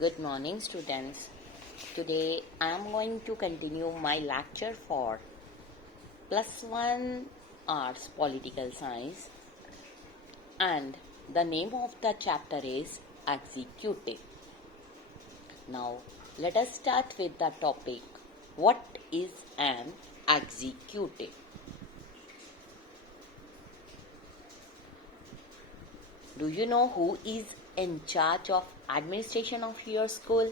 Good morning, students. Today I am going to continue my lecture for +1 Arts Political Science, and the name of the chapter is Executive. Now, let us start with the topic. What is an executive? Do you know who is in charge of administration of your school?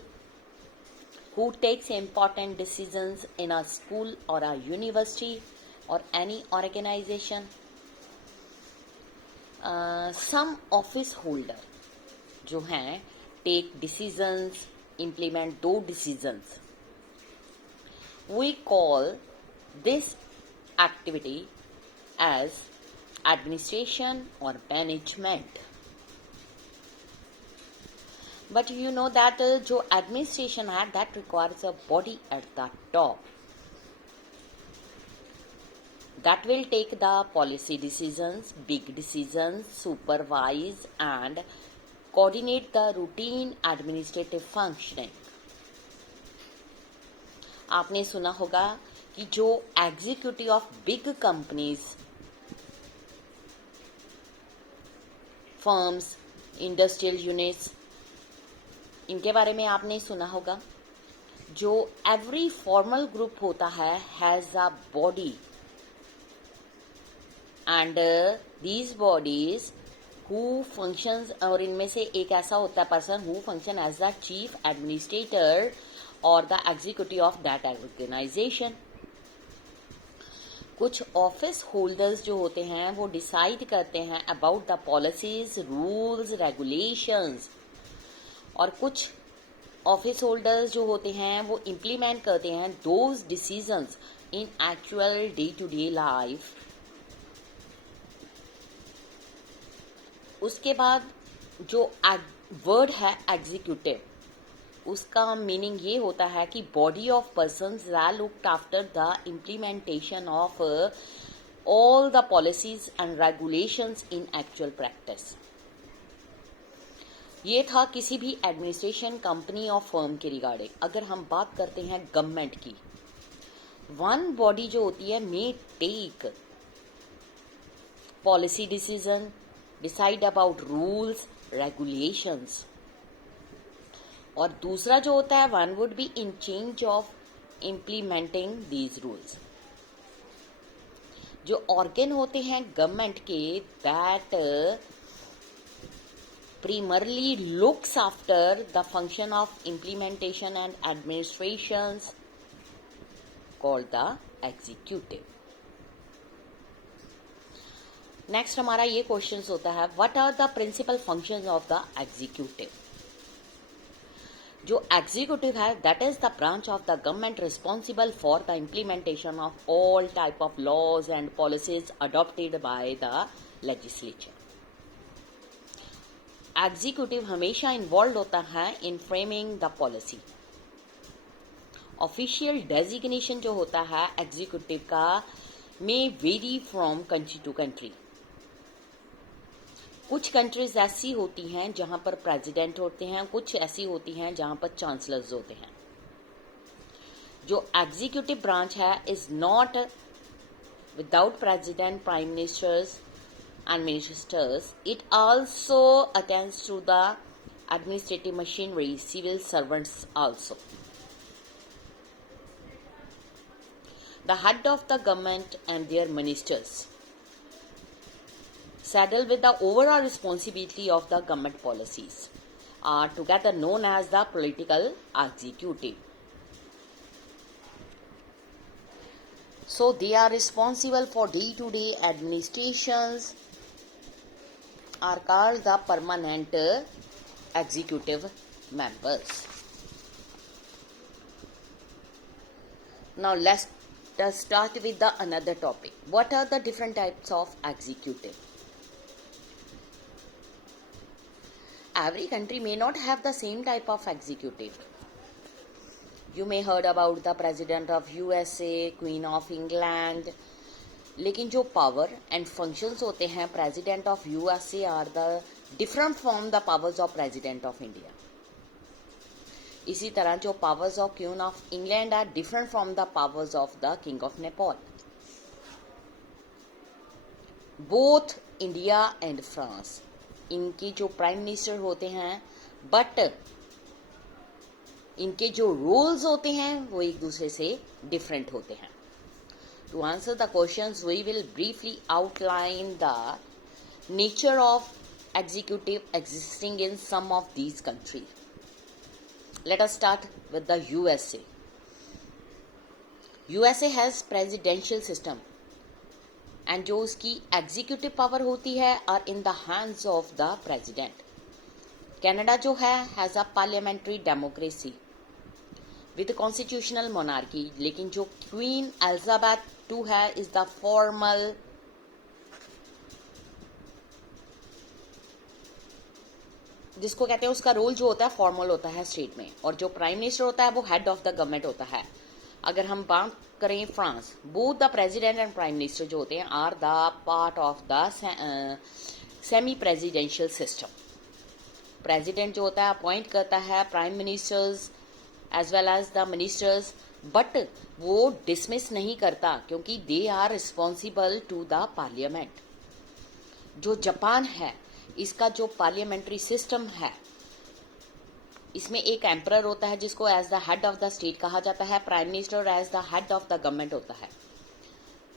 Who takes important decisions in a school or a university or any organization? Some office holder जो हैं take decisions, implement those decisions. We call this activity as administration or management. But you know that जो administration है that requires a body at the top that will take the policy decisions, big decisions, supervise and coordinate the routine administrative functioning. आपने सुना होगा कि जो executive of big companies, firms, industrial units, इनके बारे में आपने सुना होगा. जो एवरी फॉर्मल ग्रुप होता है has a body and these bodies who functions, और इनमें से एक ऐसा होता है person who function as the chief administrator और the executive of that organisation. कुछ ऑफिस होल्डर्स जो होते हैं वो डिसाइड करते हैं about the policies, rules, regulations, और कुछ ऑफिस होल्डर्स जो होते हैं वो इम्प्लीमेंट करते हैं those decisions in actual day to day life. उसके बाद जो वर्ड है एग्जीक्यूटिव, उसका मीनिंग ये होता है कि body of persons that looked after the implementation of all the policies and regulations in actual practice. ये था किसी भी एडमिनिस्ट्रेशन, कंपनी और फर्म के रिगार्डिंग. अगर हम बात करते हैं गवर्नमेंट की, वन बॉडी जो होती है may take policy decision, decide about rules, regulations, और दूसरा जो होता है one would be in change of implementing these rules. जो ऑर्गन होते हैं गवर्नमेंट के that primarily looks after the function of implementation and administrations called the executive. Next हमारा ये क्वेश्चन होता है what are the principal functions of the executive. जो executive है that is the branch of the government responsible for the implementation of all type of laws and policies adopted by the legislature. Executive हमेशा involve होता है in framing the policy. Official designation जो होता है executive का may vary from country to country. कुछ countries ऐसी होती हैं जहां पर प्रेसिडेंट होते हैं, कुछ ऐसी होती हैं जहां पर चांसलर्स होते हैं. जो एग्जीक्यूटिव ब्रांच है is not without president, prime ministers and ministers. It also attends to the administrative machinery, civil servants also. The head of the government and their ministers saddled with the overall responsibility of the government policies are together known as the political executive. So they are responsible for day-to-day administrations, are called the permanent executive members. Now let's start with the another topic. What are the different types of executive? Every country may not have the same type of executive. You may heard about the president of USA, Queen of England, लेकिन जो power and functions होते हैं president of USA are the different from the powers of president of India. इसी तरह जो powers of queen of England are different from the powers of the king of Nepal. Both India and France, इनके जो prime minister होते हैं, but इनके जो roles होते हैं वो एक दूसरे से डिफरेंट होते हैं। To answer the questions we will briefly outline the nature of executive existing in some of these countries. Let us start with the USA. USA has presidential system and जो उसकी executive power होती है are in the hands of the president. Canada जो है has a parliamentary democracy with constitutional monarchy, लेकिन जो Queen Elizabeth II है is the formal जिसको कहते हैं उसका रोल जो होता है फॉर्मल होता है स्टेट में, और जो प्राइम मिनिस्टर होता है वो हेड ऑफ द गवर्नमेंट होता है। अगर हम बात करें France, both the president and prime minister जो होते हैं are the part of the semi presidential system. President जो होता है अपॉइंट करता है prime ministers as well as the ministers, but वो डिसमिस नहीं करता क्योंकि they are responsible to the parliament. जो जापान है इसका जो पार्लियामेंट्री सिस्टम है, इसमें एक एम्परर होता है जिसको as the head of the state कहा जाता है, prime minister as the head of the government होता है।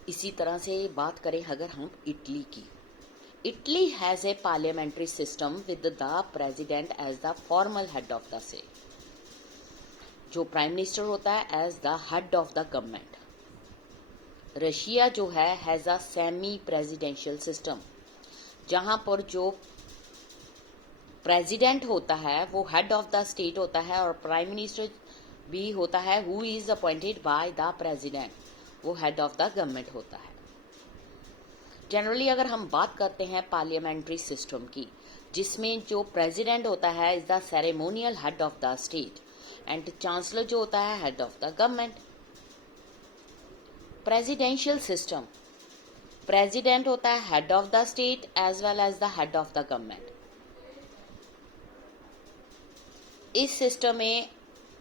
इसी तरह से बात करें अगर हम इटली की, Italy has a parliamentary system with the president as the formal head of the state, जो प्राइम मिनिस्टर होता है as the head of the government. Russia जो है has a semi presidential system, जहां पर जो प्रेसिडेंट होता है वो हेड ऑफ द स्टेट होता है और प्राइम मिनिस्टर भी होता है who is appointed by the president, वो हेड ऑफ द गवर्नमेंट होता है। जनरली अगर हम बात करते हैं पार्लियामेंट्री सिस्टम की, जिसमें जो प्रेसिडेंट होता है is the ceremonial head of the state and chancellor जो होता है head of the government. Presidential system, president होता है head of the state as well as the head of the government. इस सिस्टम में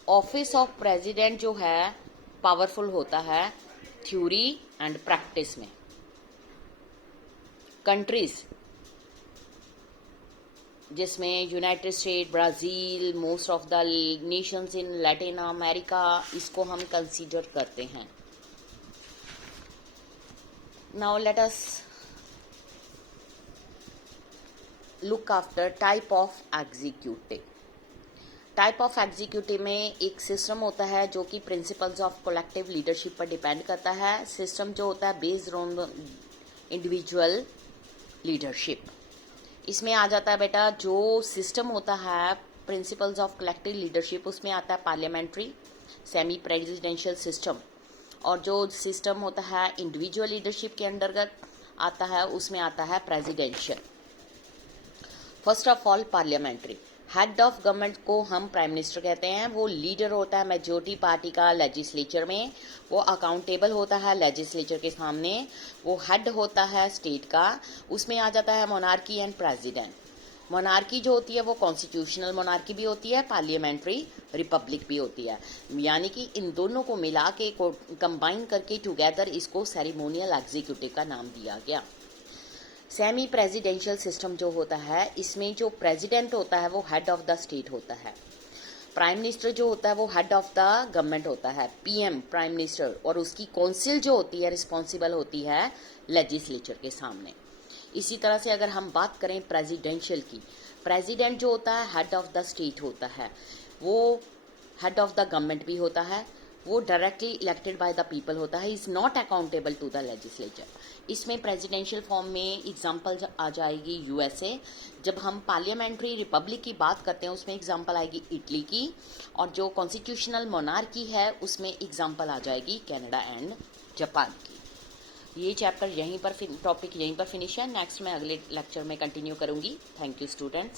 ऑफिस ऑफ प्रेसिडेंट जो है powerful होता है थ्योरी एंड प्रैक्टिस में। कंट्रीज जिसमें United States, Brazil, most of the nations in Latin America, इसको हम कंसीडर करते हैं। Now let us look after type of executive. Type of executive में एक सिस्टम होता है जो कि प्रिंसिपल्स ऑफ कलेक्टिव लीडरशिप पर डिपेंड करता है। सिस्टम जो होता है बेस्ड ऑन इंडिविजुअल लीडरशिप। इसमें आ जाता है बेटा जो सिस्टम होता है प्रिंसिपल्स ऑफ कलेक्टिव लीडरशिप, उसमें आता है पार्लियामेंट्री सेमी प्रेसिडेंशियल सिस्टम, और जो सिस्टम होता है इंडिविजुअल लीडरशिप के अंतर्गत आता है उसमें आता है presidential. First of all parliamentary, head of government को हम प्राइम मिनिस्टर कहते हैं। वो लीडर होता है मेजोरिटी पार्टी का लेजिस्लेचर में, वो अकाउंटेबल होता है लेजिस्लेचर के सामने, वो हेड होता है स्टेट का। उसमें आ जाता है मोनार्की एंड प्रेसिडेंट। मोनार्की जो होती है वो कॉन्स्टिट्यूशनल मोनार्की भी होती है, पार्लियामेंट्री रिपब्लिक भी होती है, यानी कि इन दोनों को मिला के कंबाइन करके टुगेदर इसको सेरेमोनियल एग्जीक्यूटिव का नाम दिया गया। सेमी प्रेसिडेंशियल सिस्टम जो होता है इसमें जो प्रेसिडेंट होता है वो हेड ऑफ द स्टेट होता है, प्राइम मिनिस्टर जो होता है वो हेड ऑफ द गवर्नमेंट होता है, पीएम प्राइम मिनिस्टर, और उसकी काउंसिल जो होती है रिस्पॉन्सिबल होती है लेजिस्लेचर के सामने। इसी तरह से अगर हम बात करें प्रेसिडेंशियल की, प्रेसिडेंट जो होता है हेड ऑफ द स्टेट होता है, वो हेड ऑफ द गवर्नमेंट भी होता है, वो directly elected by the people होता है, is not accountable to the legislature. इसमें प्रेसिडेंशियल फॉर्म में एग्जांपल आ जाएगी यूएसए। जब हम पार्लियामेंट्री रिपब्लिक की बात करते हैं उसमें एग्जांपल आएगी इटली की, और जो कॉन्स्टिट्यूशनल मोनार्की है उसमें एग्जांपल आ जाएगी कनाडा एंड जापान की। ये चैप्टर यहीं पर टॉपिक यहीं पर फिनिश है। नेक्स्ट मैं अगले लेक्चर में कंटिन्यू करूंगी। Thank you students.